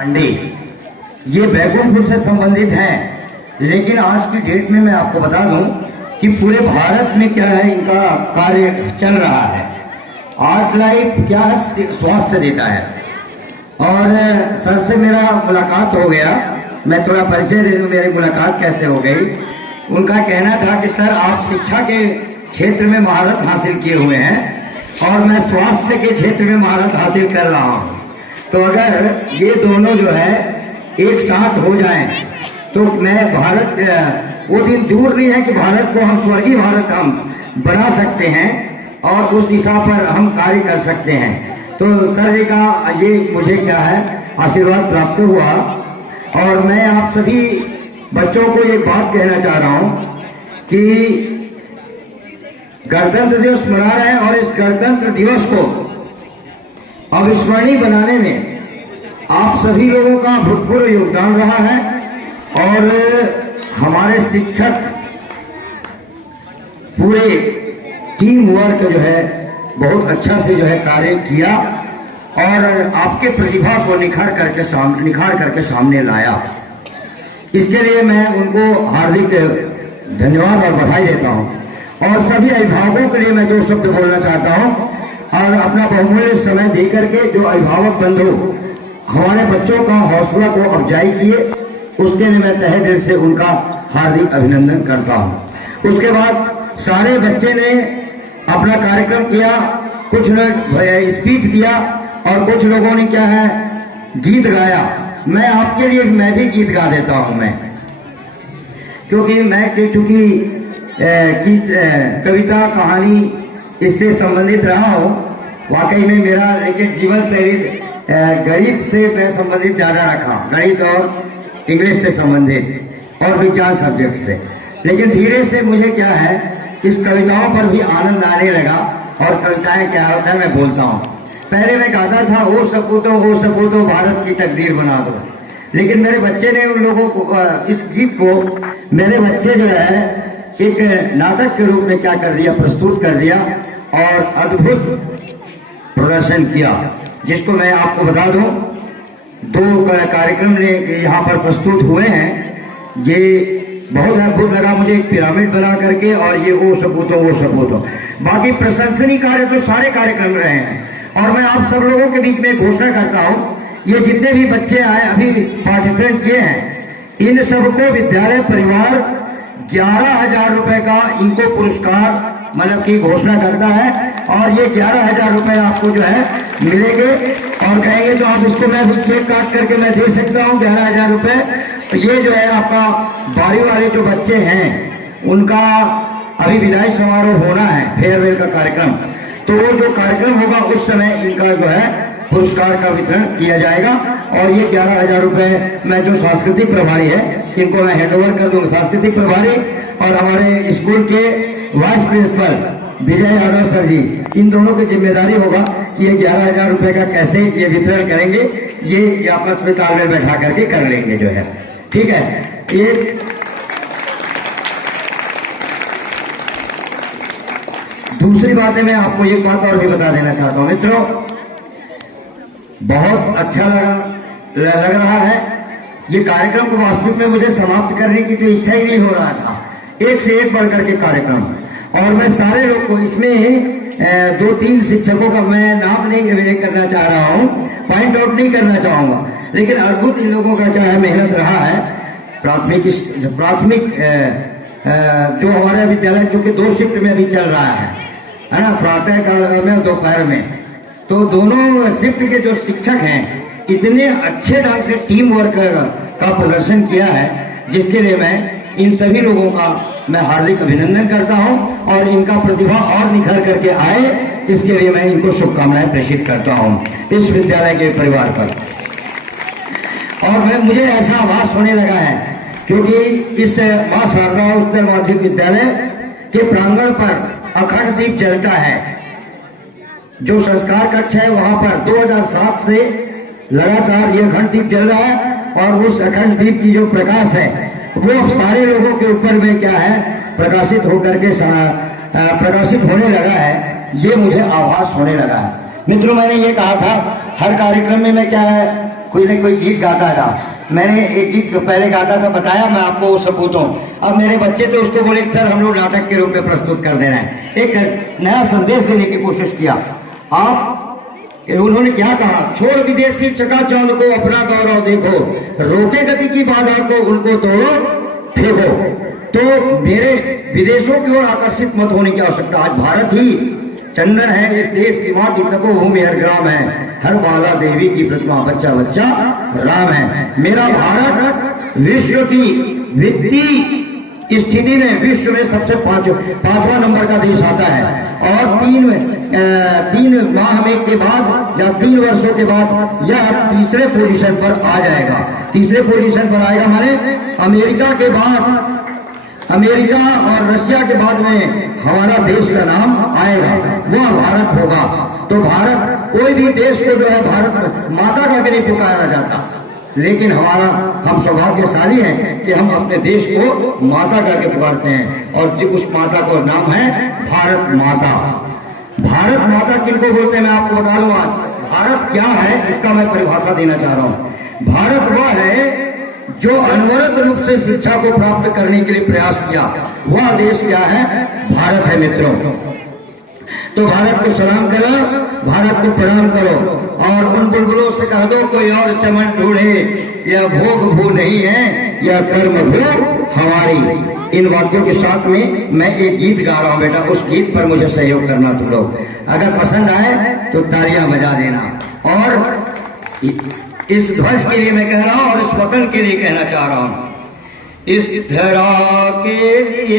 पांडे ये बैकुंठपुर से संबंधित हैं, लेकिन आज की डेट में मैं आपको बता दूं कि पूरे भारत में क्या है, इनका कार्य चल रहा है। आर्ट लाइफ क्या है, स्वास्थ्य देता है। और सर से मेरा मुलाकात हो गया, मैं थोड़ा परिचय दे दूं मेरी मुलाकात कैसे हो गई। उनका कहना था कि सर आप शिक्षा के क्षेत्र में महारत हासिल किए हुए हैं और मैं स्वास्थ्य के क्षेत्र में महारत हासिल कर रहा हूं, तो अगर ये दोनों जो है एक साथ हो जाएं तो मैं भारत, वो दिन दूर नहीं है कि भारत को हम स्वर्गीय भारत हम बना सकते हैं और उस दिशा पर हम कार्य कर सकते हैं। तो सर जी का ये मुझे क्या है आशीर्वाद प्राप्त हुआ। और मैं आप सभी बच्चों को ये बात कहना चाह रहा हूं कि गणतंत्र दिवस मना रहे हैं और इस गणतंत्र दिवस को अविस्मरणीय बनाने में आप सभी लोगों का भूतपूर्व योगदान रहा है। और हमारे शिक्षक पूरे टीम वर्क जो है बहुत अच्छा से जो है कार्य किया और आपके प्रतिभा को निखार करके सामने लाया। इसके लिए मैं उनको हार्दिक धन्यवाद और बधाई देता हूं। और सभी अभिभावकों के लिए मैं दो शब्द बोलना चाहता हूं और अपना बहुमूल्य समय देकर के जो अभिभावक बंधु हमारे बच्चों का हौसला को अफजाई किए, उसके लिए मैं तहे दिल से उनका हार्दिक अभिनंदन करता हूं। उसके बाद सारे बच्चे ने अपना कार्यक्रम किया, कुछ ने स्पीच दिया और कुछ लोगों ने क्या है गीत गाया। मैं आपके लिए मैं भी गीत गा देता हूं, मैं क्योंकि मैं चूंकि कविता कहानी इससे संबंधित रहा हूं। वाकई में मेरा लेकिन जीवन शैली गणित से मैं संबंधित ज्यादा रखा, गणित और इंग्लिश से संबंधित और विज्ञान सब्जेक्ट से। लेकिन धीरे से मुझे क्या है इस कविताओं पर भी आनंद आने लगा और कविताएं क्या होता है मैं बोलता हूँ। पहले मैं गाता था हो सपूतो भारत की तकदीर बना दो, लेकिन मेरे बच्चे ने उन लोगों को इस गीत को मेरे बच्चे जो है एक नाटक के रूप में क्या कर दिया, प्रस्तुत कर दिया और अद्भुत प्रदर्शन किया, जिसको मैं आपको बता दूं दो कार्यक्रम ने यहाँ पर प्रस्तुत हुए हैं। ये बहुत अद्भुत लगा मुझे, एक पिरामिड बना करके और ये ओ सपूतो। बाकी प्रशंसनीय कार्य तो सारे कार्यक्रम रहे हैं। और मैं आप सब लोगों के बीच में घोषणा करता हूं, ये जितने भी बच्चे आए अभी पार्टिसिपेट किए हैं, इन सबको विद्यालय परिवार 11,000 रुपए का इनको पुरस्कार मतलब की घोषणा करता है। और ये 11,000 रुपए आपको जो है मिलेंगे और कहेंगे तो आप इसको मैं भी चेक काट करके मैं दे सकता हूँ 11,000 रुपए। ये जो है आपका बारी वाले जो बच्चे हैं उनका अभी विदाई समारोह होना है, फेयरवेल का कार्यक्रम, तो वो जो कार्यक्रम होगा उस समय इनका जो है पुरस्कार का वितरण किया जाएगा। और ये 11,000 रुपए मैं जो सांस्कृतिक प्रभारी है इनको मैं हैंडओवर कर दूंगा, सांस्कृतिक प्रभारी और हमारे स्कूल के vice principal Vijay Yadav sir जी, इन दोनों की जिम्मेदारी होगा कि ये 11,000 रुपए का कैसे ये वितरण करेंगे, ये आपस में तालमेल बैठा करके कर लेंगे जो है, ठीक है। ये दूसरी बात है, मैं आपको एक बात और भी बता देना चाहता हूं मित्रों, बहुत अच्छा लग रहा है ये कार्यक्रम को। वास्तविक में मुझे समाप्त करने की तो इच्छा ही नहीं हो रहा था, एक से एक बढ़ करके कार्यक्रम। और मैं सारे लोग को इसमें 2-3 शिक्षकों का मैं नाम नहीं करना चाह रहा हूं, पॉइंट आउट नहीं करना चाहूंगा, लेकिन अद्भुत इन लोगों का क्या है मेहनत रहा है। प्राथमिक जो हमारे विद्यालय जो कि 2 शिफ्ट में भी चल रहा है ना, प्रातः काल में और दोपहर में, तो दोनों शिफ्ट के जो शिक्षक हैं इतने अच्छे ढंग से टीम वर्क का प्रदर्शन किया है, जिसके लिए मैं इन सभी लोगों का मैं हार्दिक अभिनंदन करता हूं और इनका प्रतिभा और निखर करके आए, इसके लिए मैं इनको शुभकामनाएं प्रेषित करता हूं इस विद्यालय के परिवार पर। और मुझे ऐसा आभास होने लगा है क्योंकि इस मां शारदा उच्चतर माध्यमिक विद्यालय के प्रांगण पर अखंड दीप जलता है। जो संस्कार कक्ष है वहां पर 2007 से लगातार ये अखंड दीप जल रहा है और उस अखंड दीप की जो प्रकाश है वो अब सारे लोगों के ऊपर में क्या है प्रकाशित होकर के प्रकाशित होने लगा है, ये मुझे आभास होने लगा है। मित्रों, मैंने ये कहा था हर कार्यक्रम में मैं क्या है कोई न कोई गीत गाता था। मैंने एक गीत पहले गाता था, बताया मैं आपको वो सपूत हूँ। अब मेरे बच्चे तो उसको बोले सर हम लोग नाटक के रूप में प्रस्तुत कर देना है, एक नया संदेश देने की कोशिश किया। उन्होंने क्या कहा, छोड़ विदेशी चकाचौंध को अपना गौरव देखो, रोके गति की बाधा को उनको तोड़ो फेंको। तो मेरे विदेशों की ओर आकर्षित मत होने की आवश्यकता, आज भारत ही चंदन है, इस देश की माटी तपोभूमि हर ग्राम है, हर बाला देवी की प्रतिमा, बच्चा बच्चा राम है। मेरा भारत विश्व की वित्तीय स्थिति में विश्व में सबसे पांचवा नंबर का देश आता है और तीन माह में के बाद या 3 वर्षों के बाद यह तीसरे पोजीशन पर आ जाएगा। तीसरे पोजीशन पर आएगा माने अमेरिका के बाद, अमेरिका और रशिया के बाद में हमारा देश का नाम आएगा, वह भारत होगा। तो भारत, कोई भी देश को जो है भारत माता का नहीं पुकारा जाता, लेकिन हम सौभाग्यशाली हैं कि हम अपने देश को माता करके पुकारते हैं और उस माता का नाम है भारत माता। भारत माता किनको बोलते हैं मैं आपको बता दूं। आज भारत क्या है इसका मैं परिभाषा देना चाह रहा हूं। भारत वह है जो अनवरत रूप से शिक्षा को प्राप्त करने के लिए प्रयास किया, वह देश क्या है, भारत है मित्रों। तो भारत को सलाम करो, भारत को प्रणाम करो और उन बुलबुलों से कह दो कोई और चमन ढूंढे, यह भोग भू नहीं है, यह कर्म भू हमारी। इन वाक्यों के साथ में मैं एक गीत गा रहा हूं बेटा, उस गीत पर मुझे सहयोग करना तुम लोग। अगर पसंद आए तो तालियां बजा देना। और इस ध्वज के लिए मैं कह रहा हूं और इस वतन के लिए कहना चाह रहा हूं, इस धरा के लिए